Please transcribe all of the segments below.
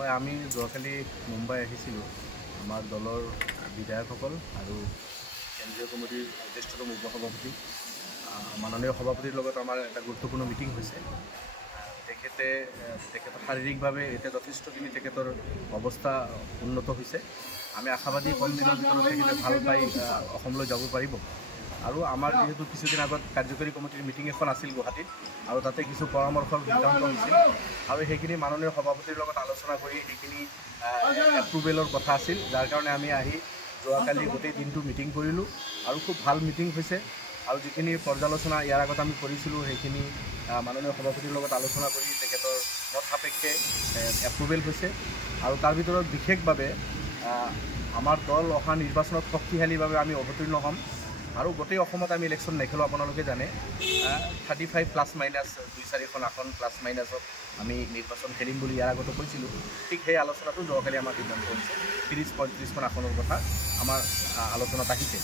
হয় আমি যোৱাকালি মুম্বাই আহিছিলোঁ আমাৰ দলৰ বিধায়কসকল আৰু কেন্দ্ৰীয় কমিটিৰ জ্যেষ্ঠতম উপসভাপতি মাননীয় সভাপতিৰ লগত আমাৰ এটা গুৰুত্বপূৰ্ণ মিটিং হৈছে। তেখেতৰ শাৰীৰিকভাৱে এতিয়া যথেষ্টখিনি তেখেতৰ অৱস্থা উন্নত হৈছে। আমি আশাবাদী কম দিনৰ ভিতৰত তেখেতে ভাল পাই অসমলৈ যাব পাৰিব। আৰু আমাৰ যেহেতু কিছুদিন আগত কাৰ্যকৰী কমিটিৰ মিটিং এখন আছিল গুৱাহাটীত, আৰু তাতে কিছু পৰামৰ্শৰ সিদ্ধান্ত হৈছিল আৰু সেইখিনি মাননীয় সভাপতিৰ লগত আলোচনা কৰি সেইখিনি এপ্ৰুভেলৰ কথা আছিল, যাৰ কাৰণে আমি আহি যোৱাকালি গোটেই দিনটো মিটিং কৰিলোঁ আৰু খুব ভাল মিটিং হৈছে। আৰু যিখিনি পৰ্যালোচনা ইয়াৰ আগত আমি কৰিছিলোঁ সেইখিনি মাননীয় সভাপতিৰ লগত আলোচনা কৰি তেখেতৰ মত সাপেক্ষে এপ্ৰুভেল হৈছে। আৰু তাৰ ভিতৰত বিশেষভাৱে আমাৰ দল অহা নিৰ্বাচনত শক্তিশালীভাৱে আমি অৱতীৰ্ণ হ'ম আৰু গোটেই অসমত আমি ইলেকশ্যন নেখেলোঁ। আপোনালোকে জানে 35 প্লাছ মাইনাছ 2-4খন আসন প্লাছ মাইনাছত আমি নিৰ্বাচন খেলিম বুলি ইয়াৰ আগতে কৈছিলোঁ। ঠিক সেই আলোচনাটো যোৱাকালি আমাৰ সিদ্ধান্ত হৈছে 30-35খন আসনৰ কথা আমাৰ আলোচনাত আহিছে।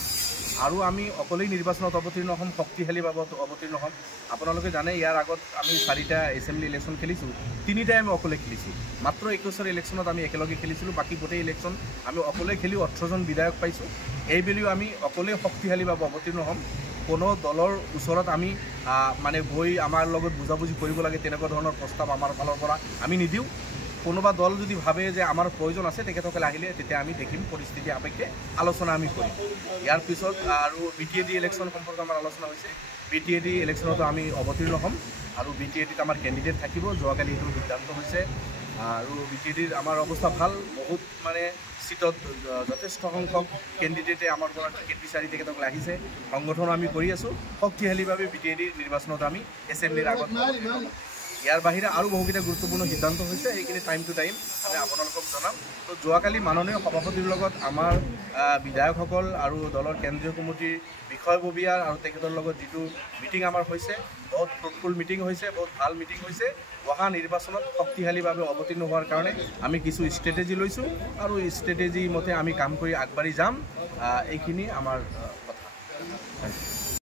আৰু আমি অকলেই নিৰ্বাচনত অৱতীৰ্ণ হ'ম, শক্তিশালীভাৱে অৱতীৰ্ণ হ'ম। আপোনালোকে জানে ইয়াৰ আগত আমি 4টা এছেম্বলি ইলেকশ্যন খেলিছোঁ, 3টাই আমি অকলে খেলিছোঁ। মাত্ৰ 21ৰ ইলেকশ্যনত আমি একেলগে খেলিছিলোঁ, বাকী গোটেই ইলেকশ্যন আমি অকলে খেলি 18জন বিধায়ক পাইছোঁ। এইবুলিও আমি অকলে শক্তিশালীভাৱে অৱতীৰ্ণ হ'ম। কোনো দলৰ ওচৰত আমি গৈ আমাৰ লগত বুজাবুজি কৰিব লাগে তেনেকুৱা ধৰণৰ প্ৰস্তাৱ আমাৰ ফালৰ পৰা আমি নিদিওঁ। কোনোবা দল যদি ভাবে যে আমাৰ প্ৰয়োজন আছে তেখেতসকলে আহিলে তেতিয়া আমি দেখিম, পৰিস্থিতি সাপেক্ষে আলোচনা আমি কৰিম। ইয়াৰ পিছত আৰু BTAD ইলেকশ্যন সম্পৰ্কে আমাৰ আলোচনা হৈছে। BTAD ইলেকশ্যনতো আমি অৱতীৰ্ণ হ'ম আৰু BTADত আমাৰ কেণ্ডিডেট থাকিব। যোৱাকালি এইটো সিদ্ধান্ত হৈছে আৰু BTADৰ আমাৰ অৱস্থা ভাল, বহুত চিটত যথেষ্ট সংখ্যক কেণ্ডিডেটে আমাৰ পৰা টিকেট বিচাৰি তেখেতসকলে আহিছে। সংগঠন আমি কৰি আছোঁ শক্তিশালীভাৱে। BTAD নিৰ্বাচনত আমি এছেম্বলিৰ আগত ইয়াৰ বাহিৰে আৰু বহুকেইটা গুৰুত্বপূৰ্ণ সিদ্ধান্ত হৈছে, সেইখিনি টাইম টু টাইম আমি আপোনালোকক জনাম। তো যোৱাকালি মাননীয় সভাপতিৰ লগত আমাৰ বিধায়কসকল আৰু দলৰ কেন্দ্ৰীয় কমিটিৰ বিষয়ববীয়াৰ আৰু তেখেতৰ লগত যিটো মিটিং আমাৰ হৈছে, বহুত ফ্ৰুটফুল মিটিং হৈছে, বহুত ভাল মিটিং হৈছে। অহা নিৰ্বাচনত শক্তিশালীভাৱে অৱতীৰ্ণ হোৱাৰ কাৰণে আমি কিছু ষ্ট্ৰেটেজি লৈছোঁ আৰু ষ্ট্ৰেটেজি মতে আমি কাম কৰি আগবাঢ়ি যাম। এইখিনি আমাৰ